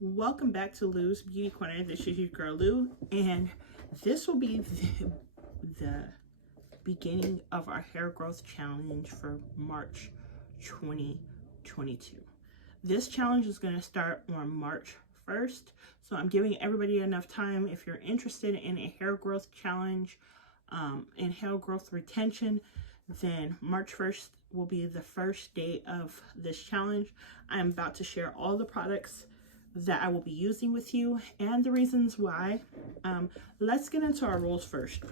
Welcome back to Lou's Beauty Corner. This is your girl Lou, and this will be the beginning of our hair growth challenge for March 2022. This challenge is going to start on March 1st, so I'm giving everybody enough time. If you're interested in a hair growth challenge and hair growth retention, then March 1st will be the first day of this challenge. I am about to share all the products that I will be using with you and the reasons why. Let's get into our rules first.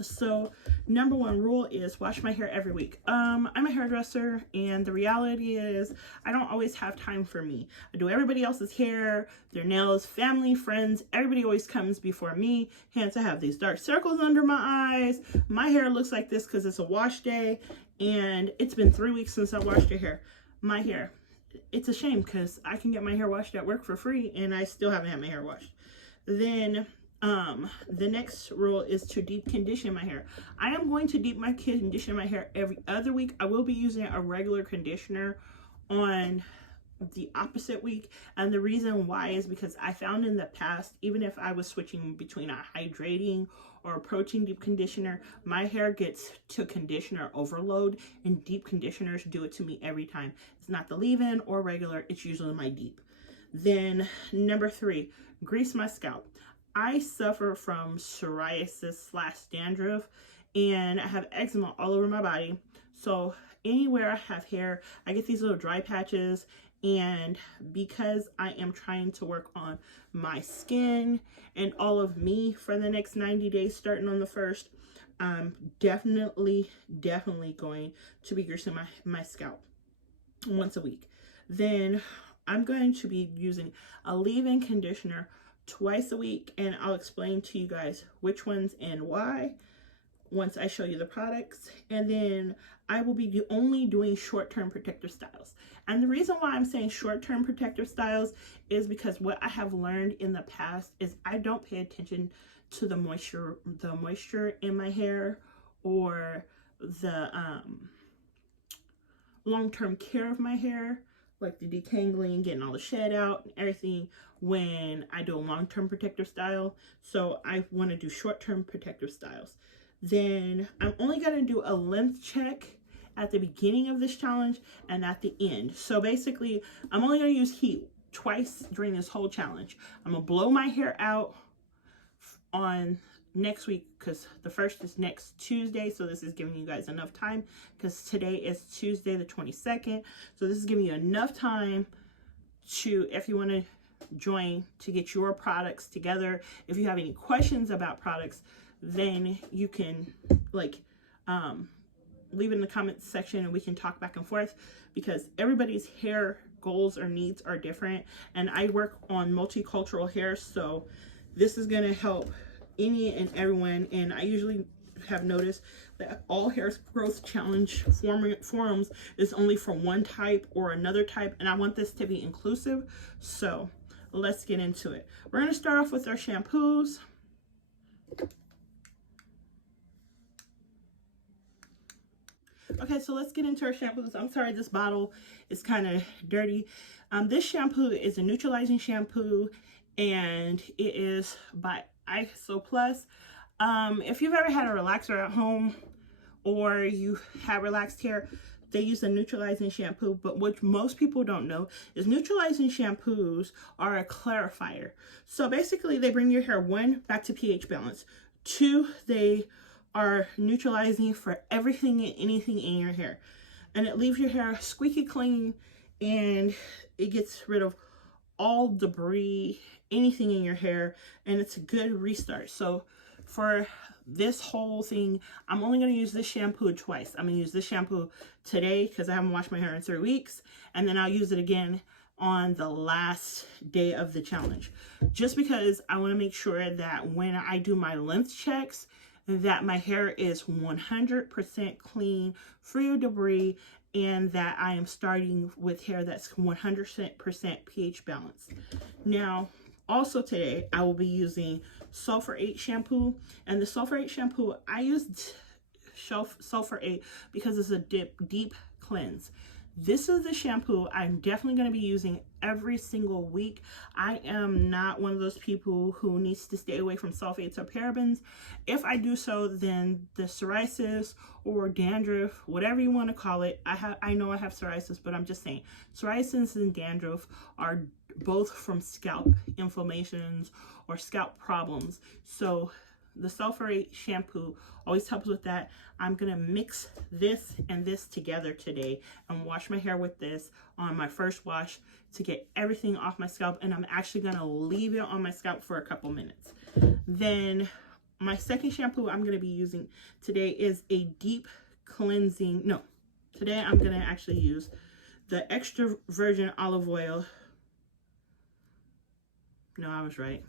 So number one rule is wash my hair every week. I'm a hairdresser, and the reality is I don't always have time for me. I do everybody else's hair, their nails, family, friends. Everybody always comes before me. Hence I have these dark circles under my eyes. My hair looks like this because it's a wash day, and it's been 3 weeks since I washed your hair. My hair, it's a shame because I can get my hair washed at work for free and I still haven't had my hair washed. Then the next rule is to deep condition my hair. I am going to deep condition my hair every other week. I will be using a regular conditioner on the opposite week, and the reason why is because I found in the past, even if I was switching between a hydrating or a protein deep conditioner, my hair gets to conditioner overload, and deep conditioners do it to me every time. It's not the leave-in or regular, it's usually my deep. Then number 3, grease my scalp. I suffer from psoriasis/dandruff, and I have eczema all over my body. So anywhere I have hair, I get these little dry patches. And because I am trying to work on my skin and all of me for the next 90 days, starting on the 1st, I'm definitely going to be greasing my scalp once a week. Then I'm going to be using a leave-in conditioner twice a week, and I'll explain to you guys which ones and why once I show you the products. And then I will be only doing short-term protective styles. And the reason why I'm saying short-term protective styles is because what I have learned in the past is I don't pay attention to the moisture in my hair or the long-term care of my hair, like the detangling, getting all the shed out and everything when I do a long-term protective style. So I want to do short-term protective styles. Then I'm only going to do a length check at the beginning of this challenge and at the end. So basically, I'm only going to use heat twice during this whole challenge. I'm going to blow my hair out on next week because the 1st is next Tuesday. So this is giving you guys enough time because today is Tuesday the 22nd. So this is giving you enough time to, if you want to join, to get your products together. If you have any questions about products, then you can leave it in the comments section and we can talk back and forth, because everybody's hair goals or needs are different, and I work on multicultural hair, so this is going to help any and everyone. And I usually have noticed that all hair growth challenge forums is only for one type or another type, and I want this to be inclusive. So let's get into it. We're going to start off with our shampoos. Okay, so let's get into our shampoos. I'm sorry, this bottle is kind of dirty. This shampoo is a neutralizing shampoo, and it is by ISO Plus. If you've ever had a relaxer at home or you have relaxed hair, they use a neutralizing shampoo. But what most people don't know is neutralizing shampoos are a clarifier. So basically, they bring your hair, 1, back to pH balance. 2, they are neutralizing for everything and anything in your hair, and it leaves your hair squeaky clean, and it gets rid of all debris, anything in your hair, and it's a good restart. So for this whole thing, I'm only going to use this shampoo twice. I'm going to use this shampoo today because I haven't washed my hair in 3 weeks, and then I'll use it again on the last day of the challenge, just because I want to make sure that when I do my length checks, that my hair is 100% clean, free of debris, and that I am starting with hair that's 100% pH balanced. Now, also today, I will be using Sulfurate Shampoo, and the Sulfurate Shampoo, I used Sulfurate because it's a deep cleanse. This is the shampoo I'm definitely going to be using every single week. I am not one of those people who needs to stay away from sulfates or parabens. If I do so, then the psoriasis or dandruff, whatever you want to call it, I know I have psoriasis, but I'm just saying psoriasis and dandruff are both from scalp inflammations or scalp problems. So the Sulfurate shampoo always helps with that. I'm gonna mix this and this together today and wash my hair with this on my first wash to get everything off my scalp, and I'm actually gonna leave it on my scalp for a couple minutes. Then my second shampoo I'm gonna be using today is a deep cleansing, no, today I'm gonna actually use the extra virgin olive oil. No, I was right.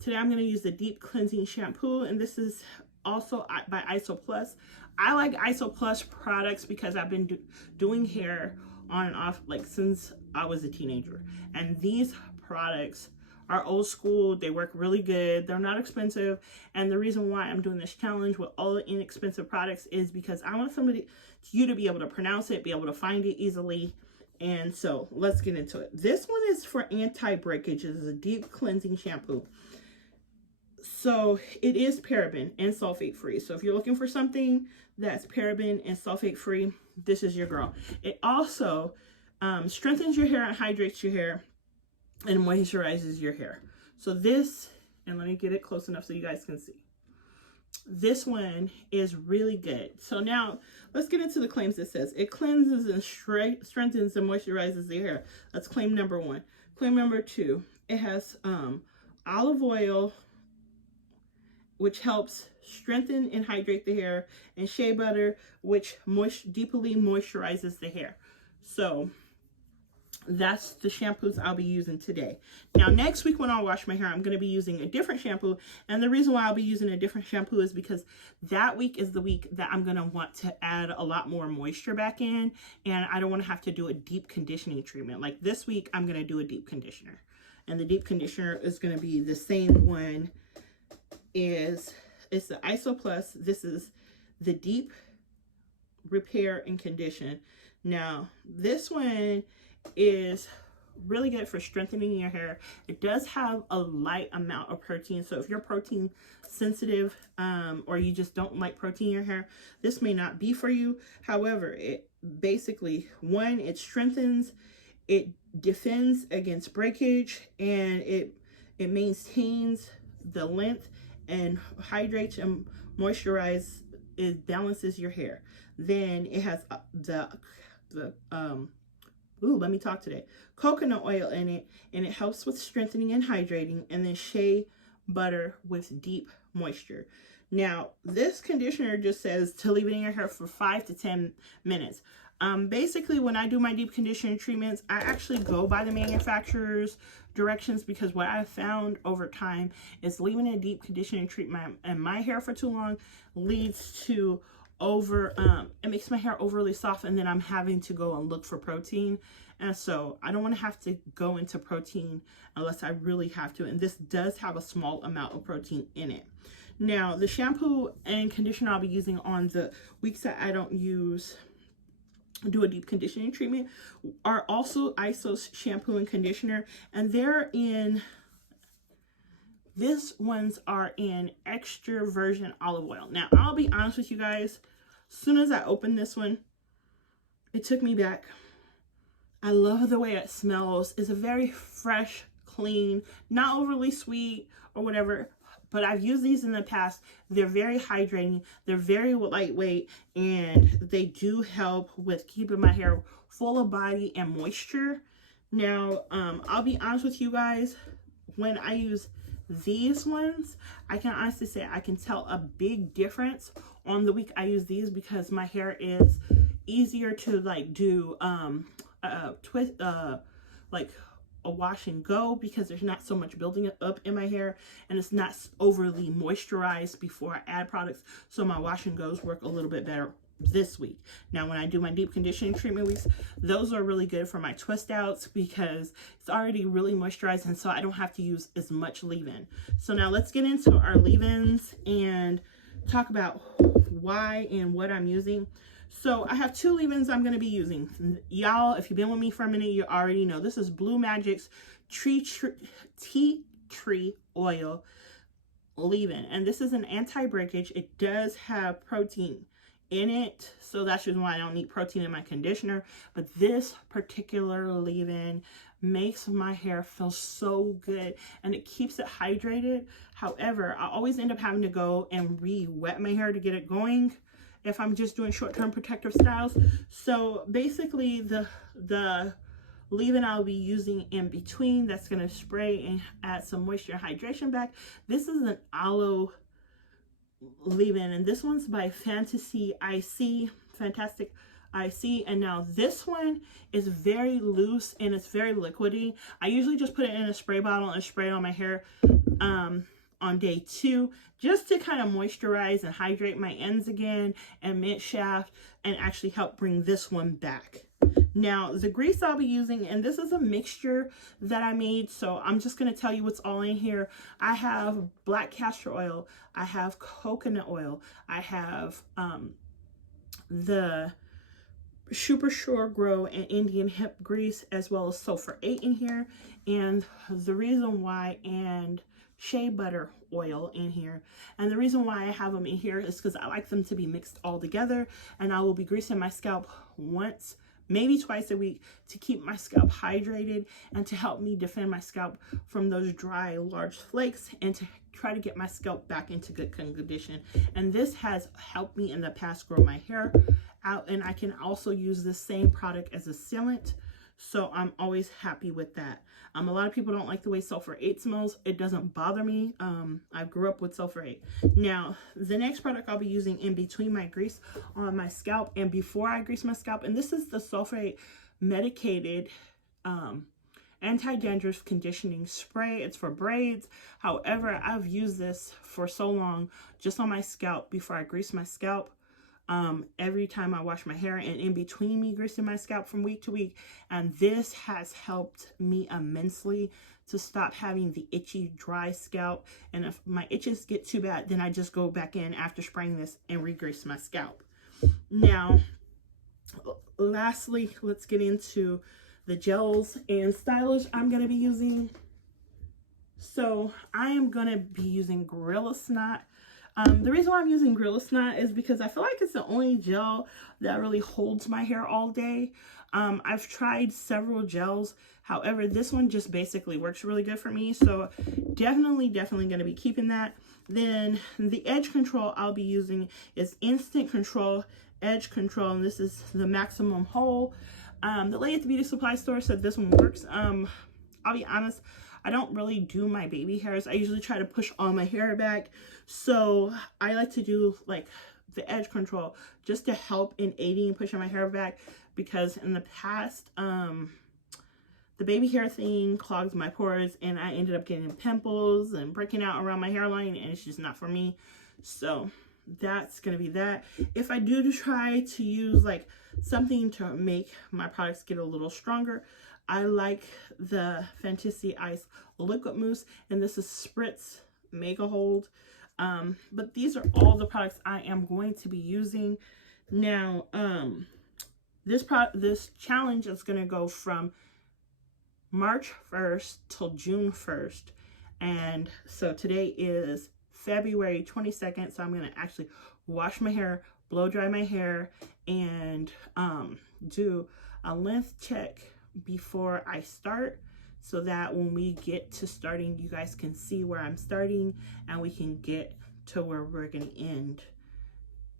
Today I'm going to use the deep cleansing shampoo, and this is also by Iso Plus. I like Iso Plus products because I've been doing hair on and off like since I was a teenager, and these products are old school. They work really good. They're not expensive, and the reason why I'm doing this challenge with all the inexpensive products is because I want you to be able to pronounce it, be able to find it easily. And so let's get into it. This one is for anti-breakage. It is a deep cleansing shampoo. So it is paraben and sulfate free. So if you're looking for something that's paraben and sulfate free, this is your girl. It also strengthens your hair and hydrates your hair and moisturizes your hair. So this, and let me get it close enough so you guys can see. This one is really good. So now let's get into the claims. It says it cleanses and strengthens and moisturizes the hair. That's claim number 1. Claim number 2, it has olive oil, which helps strengthen and hydrate the hair, and shea butter, which deeply moisturizes the hair. So that's the shampoos I'll be using today. Now next week when I wash my hair, I'm going to be using a different shampoo, and the reason why I'll be using a different shampoo is because that week is the week that I'm going to want to add a lot more moisture back in, and I don't want to have to do a deep conditioning treatment. Like this week I'm going to do a deep conditioner, and the deep conditioner is going to be the same one. It's the Iso Plus. This is the deep repair and condition. Now this one is really good for strengthening your hair. It does have a light amount of protein, so if you're protein sensitive or you just don't like protein in your hair, this may not be for you. However, it basically, one, it strengthens, it defends against breakage, and it maintains the length and hydrates and moisturizes. It balances your hair. Then it has let me talk today. Coconut oil in it, and it helps with strengthening and hydrating, and then shea butter with deep moisture. Now, this conditioner just says to leave it in your hair for 5 to 10 minutes. Basically, when I do my deep conditioning treatments, I actually go by the manufacturer's directions, because what I've found over time is leaving a deep conditioning treatment in my hair for too long leads to it makes my hair overly soft, and then I'm having to go and look for protein. And so I don't want to have to go into protein unless I really have to. And this does have a small amount of protein in it. Now, the shampoo and conditioner I'll be using on the weeks that I don't do a deep conditioning treatment are also Iso's shampoo and conditioner, and these ones are in extra virgin olive oil. Now, I'll be honest with you guys, as soon as I opened this one, it took me back. I love the way it smells. It's a very fresh, clean, not overly sweet or whatever, but I've used these in the past. They're very hydrating, they're very lightweight, and they do help with keeping my hair full of body and moisture. Now, I'll be honest with you guys, when I use these ones, I can honestly say I can tell a big difference on the week I use these, because my hair is easier to do like a wash and go, because there's not so much building up in my hair, and it's not overly moisturized before I add products, so my wash and goes work a little bit better this week. Now, when I do my deep conditioning treatment weeks, those are really good for my twist outs, because it's already really moisturized, and so I don't have to use as much leave-in. So now let's get into our leave-ins and talk about why and what I'm using. So I have two leave-ins I'm going to be using. Y'all, if you've been with me for a minute, you already know this is Blue Magic's Tea Tree Oil leave-in, and this is an anti-breakage. It does have protein in it, so that's just why I don't need protein in my conditioner. But this particular leave-in makes my hair feel so good, and it keeps it hydrated. However, I always end up having to go and re-wet my hair to get it going if I'm just doing short-term protective styles. So basically the leave-in I'll be using in between, that's going to spray and add some moisture and hydration back. This is an aloe leave-in, and this one's by Fantastic IC. And now this one is very loose and it's very liquidy. I usually just put it in a spray bottle and spray it on my hair on day 2, just to kind of moisturize and hydrate my ends again and mid shaft, and actually help bring this one back. Now the grease I'll be using, and this is a mixture that I made, so I'm just going to tell you what's all in here. I have black castor oil, I have coconut oil, I have the Super Sure Grow and Indian hemp grease, as well as Sulfurate in here, and the reason why, and shea butter oil in here. And the reason why I have them in here is because I like them to be mixed all together, and I will be greasing my scalp once, maybe twice a week, to keep my scalp hydrated and to help me defend my scalp from those dry large flakes, and to try to get my scalp back into good condition. And this has helped me in the past grow my hair out, and I can also use the same product as a sealant, so I'm always happy with that. A lot of people don't like the way Sulfurate smells. It doesn't bother me. I grew up with Sulfurate. Now, the next product I'll be using in between my grease on my scalp and before I grease my scalp, and this is the Sulfate Medicated Anti-Dandruff Conditioning Spray. It's for braids. However, I've used this for so long just on my scalp before I grease my scalp. Every time I wash my hair and in between me greasing my scalp from week to week, and this has helped me immensely to stop having the itchy dry scalp. And if my itches get too bad, then I just go back in after spraying this and re-grease my scalp. Now lastly, let's get into the gels and stylish I'm going to be using. So I am going to be using Gorilla Snot. The reason why I'm using Gorilla Snot is because I feel like it's the only gel that really holds my hair all day. I've tried several gels. However, this one just basically works really good for me. So definitely going to be keeping that. Then the edge control I'll be using is Instant Control Edge Control. And this is the maximum hold. The lady at the beauty supply store said this one works. I'll be honest, I don't really do my baby hairs. I usually try to push all my hair back. So I like to do like the edge control just to help in aiding pushing my hair back, because in the past, the baby hair thing clogs my pores and I ended up getting pimples and breaking out around my hairline, and it's just not for me. So that's going to be that. If I do try to use like something to make my products get a little stronger, I like the Fantastic Ice Liquid Mousse, and this is Spritz Mega Hold. But these are all the products I am going to be using. Now, this challenge is going to go from March 1st till June 1st. And so today is February 22nd. So I'm going to actually wash my hair, blow dry my hair, and do a length check before I start, so that when we get to starting, you guys can see where I'm starting and we can get to where we're going to end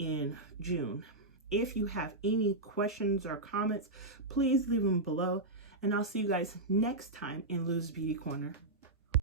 in June. If you have any questions or comments, please leave them below, and I'll see you guys next time in Lou's Beauty Corner.